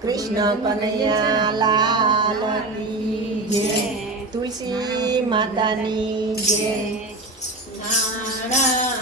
કૃષ્ણ કનૈયા લાલ જય તુલસી માતાની જય નાણાવટી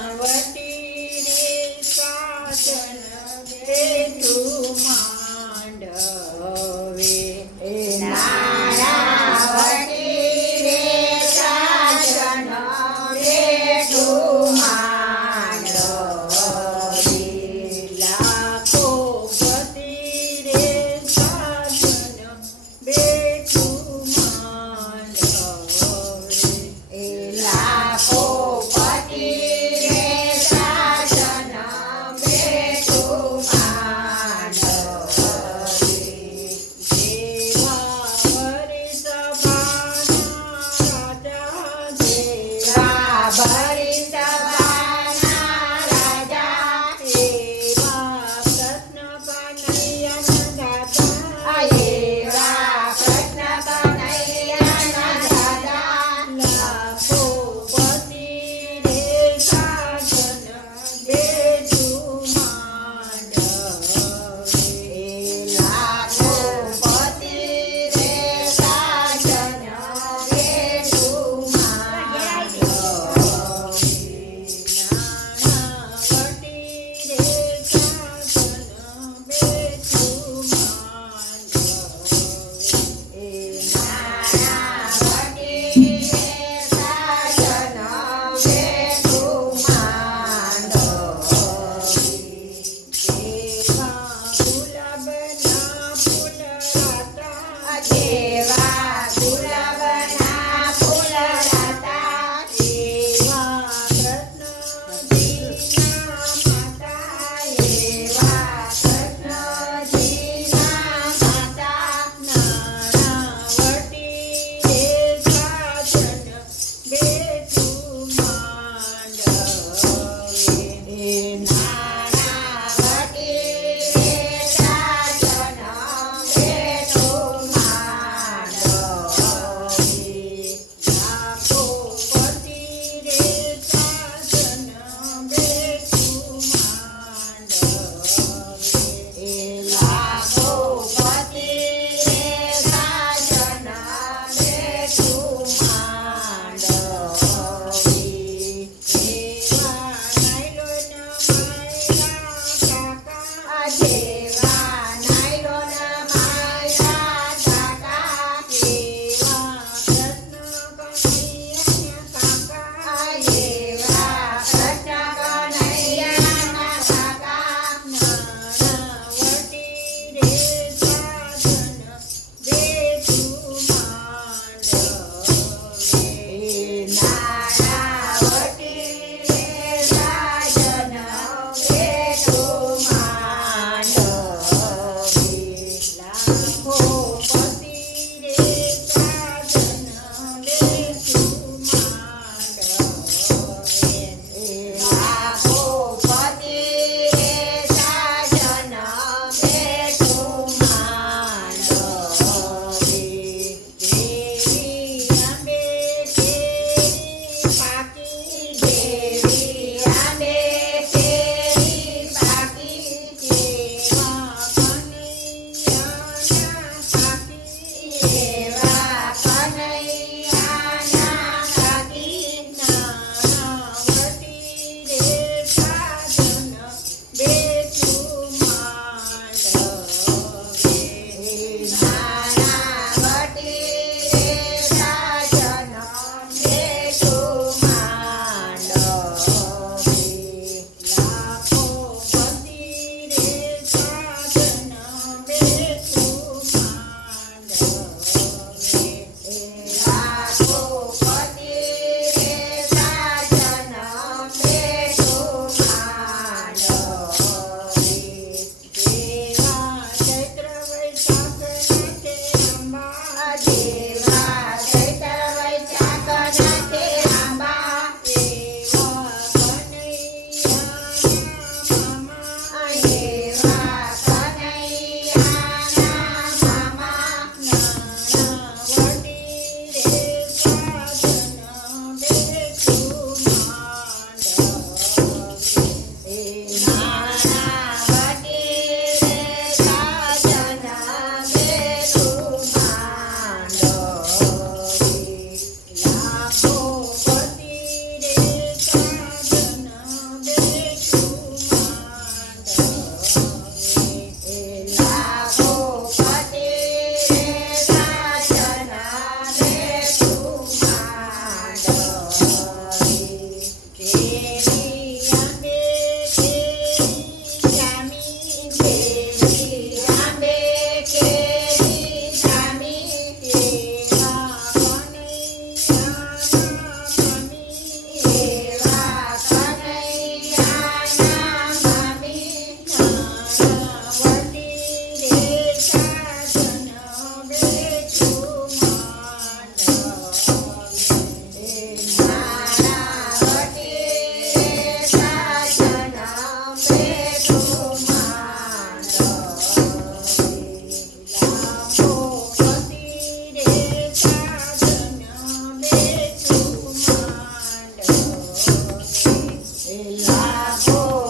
Lago.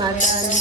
કનૈયા